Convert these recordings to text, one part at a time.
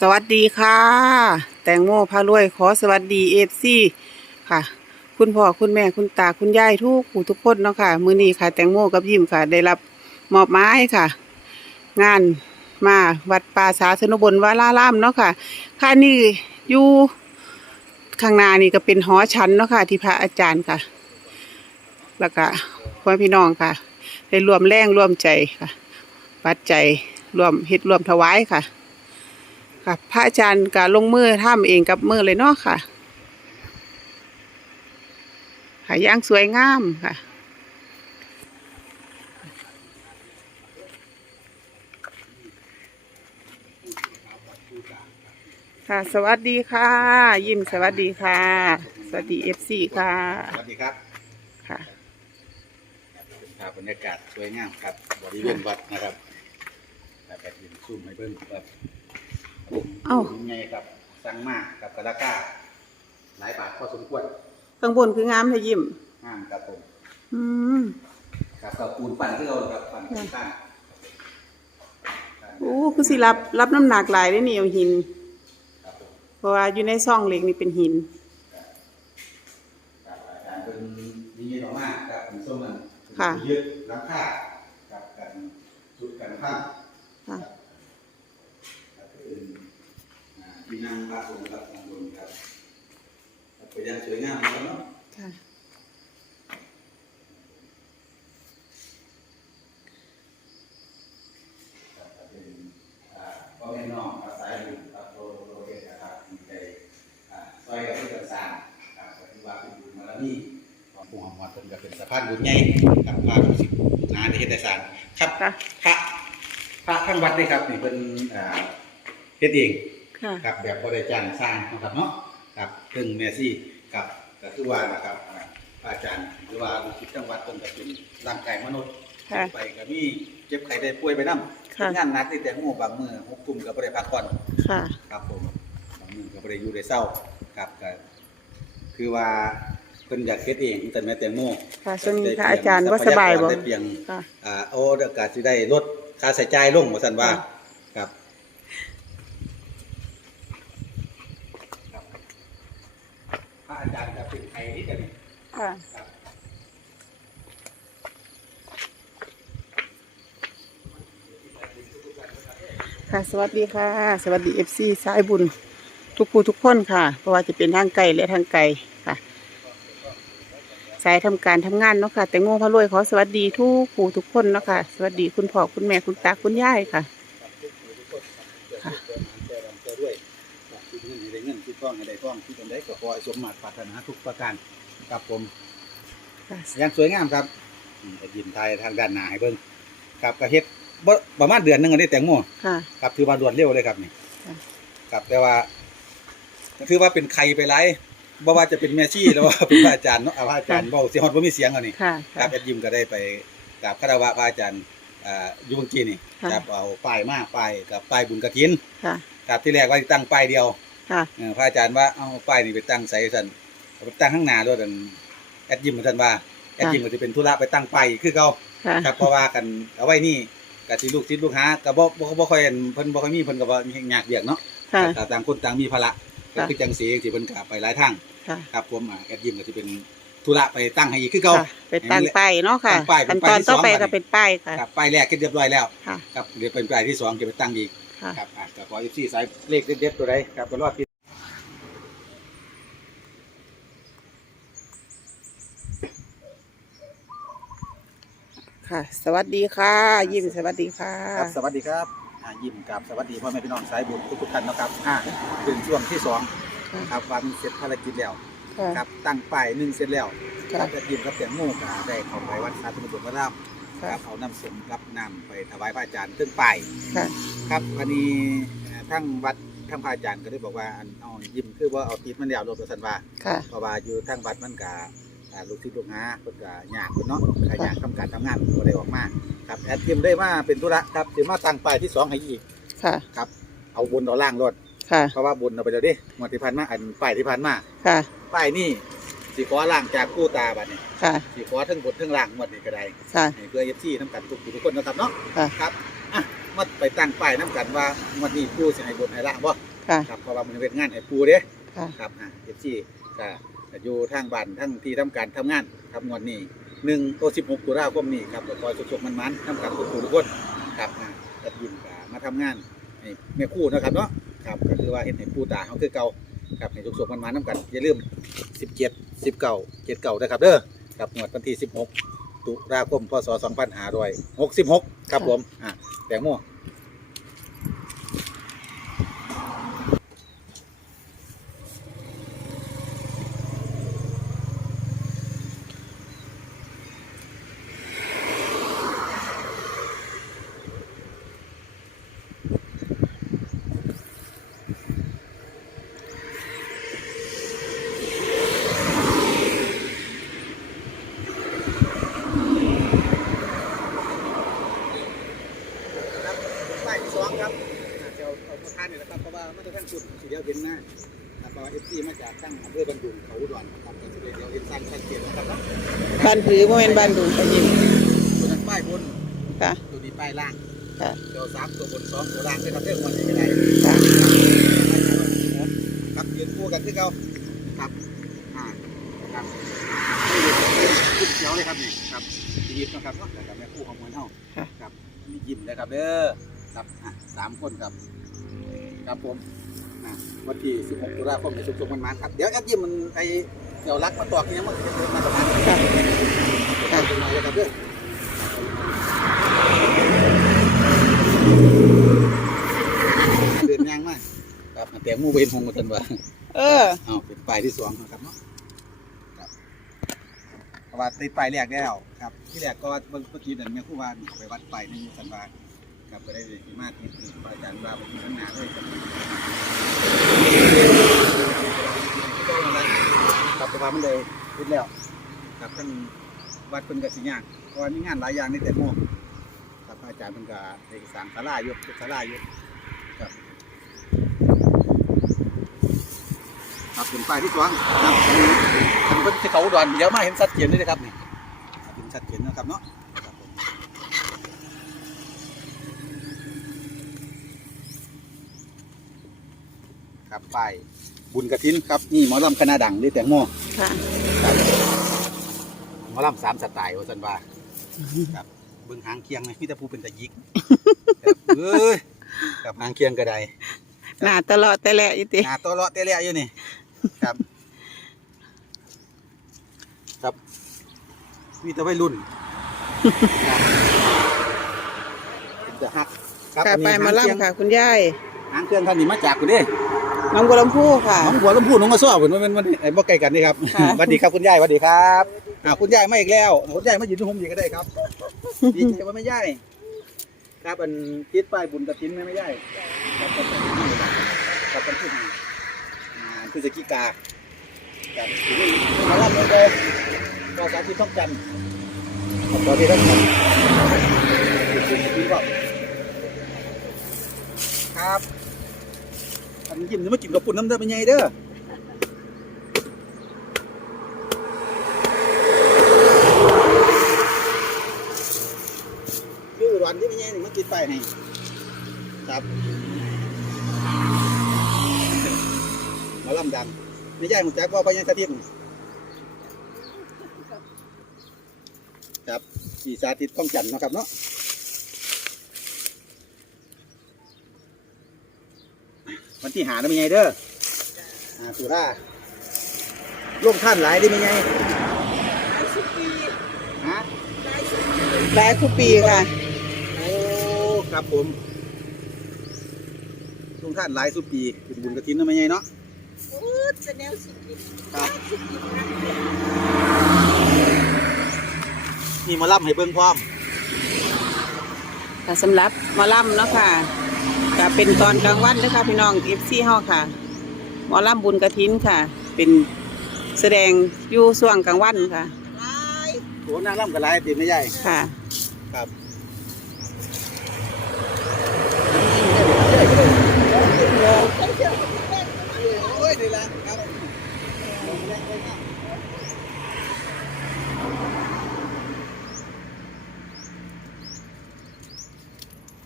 สวัสดีค่ะ แตงโมพารวยขอสวัสดีเอฟซีค่ะ คุณพ่อคุณแม่คุณตาคุณยายทุกผู้ทุกคนเนาะค่ะ มื้อนี้ค่ะ แตงโมกับยิมค่ะ ได้รับมอบหมายค่ะ งานมาวัดป่าสาธนบนวารารามเนาะค่ะค่ะนี่อยู่ข้างหน้านี่ก็เป็นหอชั้นเนาะค่ะ ที่พระอาจารย์ค่ะ แล้วก็พ่อพี่น้องค่ะ ได้รวมแรงรวมใจค่ะ ปัจจัยรวมเฮ็ดรวมถวายค่ะ ค่ะ พระอาจารย์ก็ลงมือทำเองกับมือเลยเนาะค่ะค่ะย่างสวยงามค่ะค่ะ สวัสดีค่ะ ยิ้มสวัสดีค่ะ สวัสดีเอฟซีค่ะ สวัสดีครับค่ะเป็นภาพบรรยากาศสวยงามครับบริเวณวัดนะครับแบบแบบยินซูมให้เบิ่งครับ เอ้ายังไงครับสั่งมากกับกระกาหลายบาทพอสมควรข้างบนคืองามเลยยิ้มงามครับผมอืม ครับกับปูนปั่นที่เราครับปั่นที่ตั้งโอ้คือสิรับรับน้ำหนักหลายได้นี่เอาหิน ครับผมเพราะว่าอยู่ในซ่องเหล็กนี่เป็นหิน ครับอาจารย์เป็นมีเงินออกมาครับเป็นส้มมันค่ะยึดหลังคากับกันจุดกันข้าง ค่ะ ครับเป็นอ่าที่ นั่งพระองค์ครับข้างบนครับครับเป็นอย่างสวยงามนะครับเนาะค่ะครับก็เป็นอ่าพ่อแม่น้องอาศัยอยู่ครับโรโรเกตนะครับมีใจอ่าซอยกับที่ต่างๆครับก็ถือว่าเป็นบุญบารมีของผู้หอมหอดเป็นก็เป็นสะพานบุญใหญ่กับพาลูกศิษย์งานในเฮ็ดได้สร้างครับค่ะพระพระทั้งวัดนี่ครับนี่เป็นอ่าเฮ็ดเอง ค่ะ ครับแบบบริจาคสร้างนะครับเนาะครับซึ่งแม่ซี่กับก็คือว่านะครับอ่าพระอาจารย์หรือว่าลูกศิษย์จังหวัดเพิ่นก็เป็นร่างกายมนุษย์ ค่ะ ไปก็มีเจ็บไข้ได้ป่วยไปนำค่ะ งานหนักที่แต่หมู่บางมื้อหกทุ่มก็บ่ได้พักผ่อนค่ะ ครับผมบางมื้อก็บ่ได้อยู่ได้เศร้าครับก็คือว่าเพิ่นอยากเฮ็ดเองแต่แม่แตงโมค่ะช่วงนี้พระอาจารย์ว่าสบายบ่ได้เพียงค่ะ อ่าโอ้เดี๋ยวก็สิได้ลดค่าใช้จ่ายลงว่าซั่นว่าค่ะ ครับครับพระ อาจารย์ก็เป็นไทยนี่กันค่ะครับค่ะ สวัสดีค่ะ สวัสดีเอฟซีสายบุญ ทุกผู้ทุกคนค่ะเพราะว่าจะเป็นทางไกลและทางไกลค่ะ สายทำการทำงานเนาะค่ะ แต่งโมพระรวยขอสวัสดีทุกผู้ทุกคนเนาะค่ะ สวัสดีคุณพ่อคุณแม่คุณตาคุณยายค่ะเจริญเจริญด้วยครับคิดเงินให้ได้เงินคิด ท่องให้ได้ท่องคิดอันใดก็ขอให้สมมาตรปรารถนาทุกประการครับผมค่ะอย่างสวยงามครับอืมก็ยินไทยทางด้านหน้าให้เบิ่งครับก็เฮ็ดบ่ประมาณเดือนหนึงอันนี้แตงโม ค่ะ ครับถือว่ารวดเร็วเลยครับนี่ค่ะ ครับแต่ว่าถือว่าเป็นใครไปหลายบ่ว่าจะเป็นแม่ชีหรือว่า เป็นพระอาจารย์เนาะเอาพระอาจารย์เว้าเสียงฮอดบ่มีเสียงเอานี่ค่ะครัค่ะ บแอดยิมก็ได้ไปกราบคารวะพระอาจารย์อ่าอยู่เมื่อกี้นี่ค่ะ ครับเอาป้ายมาป้ายกับป้ายบุญกฐินค่ะ ครับที่แรกว่าสิตั้งป้ายเดียว ค่ะ เออพระอาจารย์ว่าเอาป้ายนี่ไปตั้งใส่ซั่นเอาไปตั้งข้างหน้าด้วยกันแอดยิมเหมือนกันว่าแอดยิมก็สิเป็นธุระไปตั้งป้ายอีกคือเก่าค่ะ ครับเพราะว่ากันเอาไว้นี่ก็สิลูกศิษย์ลูกหาก็บ่บ่บ่ค่อยเห็นเพิ่นบ่ค่อยมีเพิ่นก็บ่มียากเวียกเนาะค่ะก็ต่างคนต่างมีภาระก็ค่ะ คือจังสีสิเพิ่นก็ไปหลายทางค่ะครับผมอ่าแอดยิมก็สิเป็นธุระไปตั้งให้อีกคือเก่าค่ะไปตั้งป้ายเนาะค่ะตั้งป้ายเป็ขั้นนป้ายตอนต่อไปที่สองก็เป็นป้ายค่ะ ครับป้ายแรกก็เรียบร้อยแล้วค่ะ ครับเดี๋ยวเป็นป้ายที่สองจะไปตั้งอีก ค่ะ ครับอะก็ขอ FC สายเลขเด็ดๆตัวใดครับก็รอดติดค่ะ สวัสดีค่ะ ยิ้มสวัสดีค่ะ ครับสวัสดีครับอ่ายิ้มกับสวัสดีพ่อแม่พี่น้องสายบุญทุกๆท่านนะครับอ่าถึงช่วงที่สองค่ะ ครับวันเสร็จภารกิจแล้วค่ะ ครับตั้งป้ายหนึ่งเสร็จแล้วคค่ะ รับจะยิ้มกับเสียงโม่ก็ได้เข้าไปวัดสาธุบุตรพระราม คค่ะรับเอาน้ำส้มรับน้ำไปถวายพระอาจารย์ซึ่งป้ายค่ะ ครับวันนี้เอ่อทั้งวัดทั้งพระอาจารย์ก็ได้บอกว่าอันเอายิ้มคือว่าเอาติดมันเดียวรวมกับสันว่า ค่ะ เพราะว่าอยู่ทั้งวัดมันก็อ่าลูกศิษย์ลูกหาเพิ่นก็ยากเพิ่นเนาะใครยากทำการทำงานบ่ได้ออกมาครับแอดยิ้มได้มาเป็นธุระครับสิมาตั้งป้ายที่สองให้อีกค่ะ ครับเอาบนเอาล่างรถค่ะ เพราะว่าบนเอาไปแล้วเด้งวดที่ผ่านมาอันป้ายที่ผ่านมาค่ะ ป้ายนี่ สิขอล่างจากกู้ตาบัดนี้ค่ะสิขอทั้งบนทั้งล่างหมดนี่ก็ได้ค่ะให้เพื่อ FC นํกันทุกผู้ทุกคนนะครับเนาะค่ะ ครับอะมาไปตั้งป้ายนํกันว่าหมดนี้กู้สิให้บนให้ล่างบ่ค่ะ ครับเพราะว่ามันเป็นงานให้ปูเด้ ค่ะ ครับอ่าเอฟซีก็อยู่ทางบ้านทั้งที่ทำการทำงานทำงวดนี้หนึ่งตัวสิบหกตุลาคมนี้ครับก็คอยสุกๆมันๆทำการทุกผู้ทุกคนครับอ่าจะยินก็มาทำงานให้แม่คู่เนาะครับเนาะครับก็คือว่าเห็นให้ปูตาเขาคือเก่า ครับให้สุกๆมันมาน้ำกันอย่าลืมสิบเจ็ดสิบเก้าเจ็ดเก้านะครับเด้อครับงวดวันที่สิบหกตุลาคมพศสองพันห้าร้อยหกสิบหกครับผมอ่าแตงโม ครับป้ายที่สองครับอ่าจะเอาเอาประธานนี่แหละครับเพราะว่ามาตรฐานสุดสีเดียวเห็นหน้า ครับเพราะว่าเอฟซีมาจากทั้งอำเภอบันดุงเขาอุดรครับก็จะเดียวเห็นสั้นชัดเจนนะครับเนาะบ้านผือบ่แม่นบ้านดุงค่ะยิมตัวนั้นป้ายบนค่ะตัวนี้ป้ายล่างค่ะเดี๋ยวสามตัวบนสองตัวล่างด้วยครับเรื่องวันนี้ก็ได้ค่ะครับยืนคู่กันที่เขาครับอ่าครับขึ้นเขียวเลยครับนี่ครับยิ้มนะครับเนาะแล้วกับแม่คู่ของมวลเฮาค่ะครับมียิ้มเลยครับเด้อครับอะสามคนครับครับผม อะวันที่ 16 ตุลาคมในสุขๆมันมาครับ เดี๋ยวแอปยิ้มมันไอเดี๋ยวรักมาต่อกันยังมันจะเดินมาประมาณนี้ครับครับเป็นไงครับเด้อเดินยางมากครับแต่หมู่ไปเห็นหงส์มาทันว่าเออเอาเป็นป้ายที่สองนะครับเนาะครับเพราะว่าติดป้ายแรกแล้วครับ ที่แรกก็เมื่อกี้นั่นแม่ครู่ว่าไปวัดไปในยุสันวา ครับก็ได้เลยมากที่สุดอาจารย์ว่าผมข้างหน้าเลยครับครับแต่ว่ามันเลยติดแล้วครับท่านวัดเป็นกสิยาเพราะว่ามีงานหลายอย่างในแต่โมงครับอาจารย์เป็นกเอกสารศาลาอยู่ศาลาอยู่ครับครับเป็นป้ายที่สองครับอันเป็นที่เขาอุดรเดี๋ยวมาเห็นชัดเจนเลยนะครับนี่ครับเห็นชัดเจนนะครับเนาะครับผม ครับป้ายบุญกระถินครับนี่หมอลำคณะดังนี่แตงโมค่ะ ครับหมอลำสามสไตล์ว่าสันว่าครับเบิ่งหางเคียงไหมมีแต่ผู้เป็นตะยิกครับเอ้ยกับหางเคียงกระไดหน้าตลอดแต่แหละอีติหาตัวเลาะเตะเละอยู่นี่ครับ ครับมีแต่วัยรุ่นครับจะฮักครับค่ะอันไปนี้มาหงเครื่องล่ำค่ะ คุณยาย หางเครื่องท่านนี่มาจากคุณเด้ น้องบัวลำพูค่ะ น้องหัวลำพูน้องกระซ้อคุณว่าเป็นวันไอ้บ่ไกลกันนี่ครับค่ะสวัสดีครับคุณยายสวัสดีครับอ่าคุณยายมาอีกแล้วคุณยายมายืนที่ผมอีกก็ได้ครับดีใจว่าไม่ยายครับอันคิดป้ายบุญกระถินไหมไม่ยายครับครับครับเป็นผู้อ่าพฤศจิกาครับทีนี้มารับเงินเลยก็สาธิตต้องกันขอบคุณที่ท่านครับครับ อันยิ้มจะมากินกับปุ่นน้ำเด้อเป็นไงเด้อยืดวันที่เป็นไงนี่มากินไปให้ครับมาล่ำดังไม่ใช่หมุจักว่าพญาสถิตครับสีสาธิตต้องจันนะครับเนาะ วันที่หาได้ไม่ไงเด้ออ่าสุราร่วมท่านหลายได้ไม่ไงฮะหลายทุกปีค่ะ โอ้ครับผมร่วมท่านหลายสุดปีเป็นบุญกระถินเนาะไม่ไงเนาะครับนี่มาล่ำให้เบิ่งพร้อมค่ะสำหรับหมอลำเนาะค่ะ ก็เป็นตอนกลางวันเด้อค่ะพี่น้องเอฟซีเฮาค่ะหมอลำบุญกระถินค่ะ เป็นแสดงอยู่ช่วงกลางวันค่ะโอ้นางล่ำกับลายติไม่ใหญ่ค่ะ ครับโอ้ยดีแล้วครับ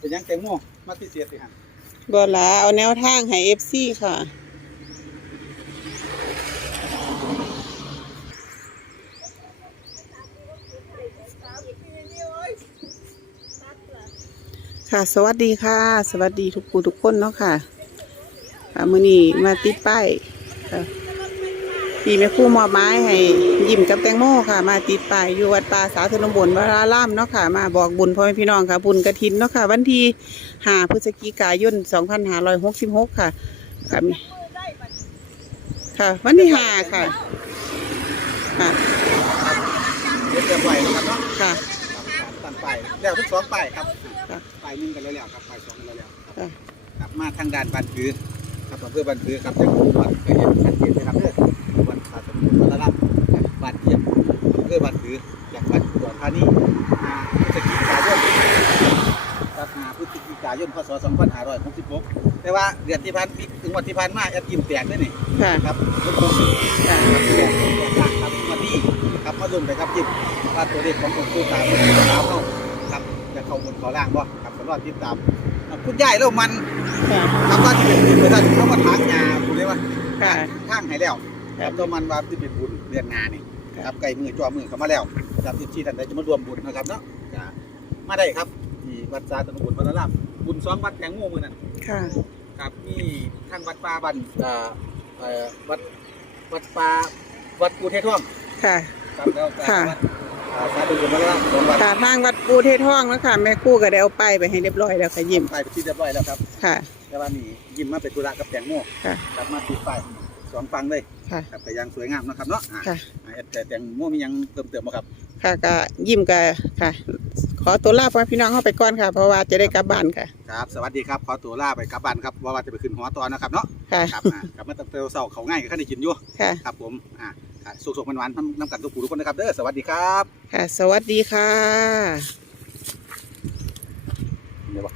เป็นยังแตงโมมาพิเศษสิฮะบ่ละเอาแนวทางให้ FC ค่ะ ค่ะสวัสดีค่ะ สวัสดีทุกผู้ทุกคนเนาะค่ะค่ะมื้อนี้มาติดป้ายค่ะปีแม่คู่มอบไม้ให้ ยิ้มกับแตงโมค่ะ มาติดป้ายอยู่วัดป่าสาธารณบนวรารามเนาะค่ะ มาบอกบุญพ่อแม่พี่น้องค่ะ บุญกระถินเนาะค่ะ วันที่5พฤศจิกายน2566 ค่ะค่ะมีค่ะ วันที่ห้าค่ะ ค่ะเรียบร้อยนะครับเนาะค่ะตั้งป้ายแล้วทุกสองป้ายครับค่ะป้ายหนึ่งกันแล้วๆครับป้ายสองกันแล้วๆครับค่ะครับมาทางด่านบันพือครับอำเภอบันพือครับจากจังหวัดเคยเห็นชัดเจนเลยครับเด้อวันพาสมุทรสาคร บ้านเทียมอำเภอบันพือจากวัดอุดรธานีอ่าพฤศจิกายนครับอ่าพฤศจิกายนพศ2566แต่ว่าเดือนที่ผ่านปีถึงวันที่ผ่านมาแอดยิมแตกด้วยนี่ค่ะครับทุกคนค่ะครับแตกแตกต่างครับวันนี้ครับมาลุ้นไปครับยิมว่าตัวเลขของคนผู้ตามเป็นสาวเข้าครับจะเข้าบนเขอล่างบ่ครับก็รอติดตามอ่าคุณยายเรามันค่ะครับว่าที่เป็นบุญเพื่อนเขามาทางงาคุณเรียกว่าค่ะทางให้แล้วครับตัวมันว่าที่เป็นบุญเดือนงาน นี่ครับครับไก่มือจ่อมือเข้ามาแล้วครับที่ที่ท่านใดจะมารวมบุญนะครับเนาะก็มาได้ครับที่วัดสาธารณบุญวัดรามบุญสองวัดแตงโมมือนั่นค่ะ ครับมีทางวัดป่าบันเอ่อเอ่อวัดวัดป่าวัดปูเทศท่องค่ะ ครับแล้วก็ค่ะ วัดอ่าสาธารณบุญวัดรามสองวัดค่ะทางวัดปูเทศห้องแล้วค่ะแม่ครู่ก็ได้เอาไปายไปให้เรียบร้อยแล้วค่ะยิ้มไปเป็นที่เรียบร้อยแล้วครับ ค่ะ แต่ว่านี่ยิ้มมาเป็นธุระกับแตงโมค่ะ กลับมาติดป้ายสองฟังเลย ค่ะแต่ยังสวยงามนะครับเนาะค่ะแอดแต่แตงวมมีหยังเพิ่มเติมบ่ครับ ค่ะก็ยิ้มกันค่ะ ขอตัวลาพ่อแม่พี่น้องเข้าไปก่อนค่ะ เพราะว่าจะได้กลับบ้านค่ะ ครับ สวัสดีครับ ขอตัวลาไปกลับบ้านครับเพราะว่าจะไปขึ้นหัวตอนนะครับเนาะ ค่ะ ครับกลับมาตั้งแต่เสาเขาง่ายกับข้าได้กินอยู่ ค่ะ ครับผมอ่าครัสุกๆมันหวานๆน้ำน้ำกันทุกผู้ทุกคนนะครับ เด้อ สวัสดีครับ ค่ะ สวัสดีค่ะ เดี๋ยวบอก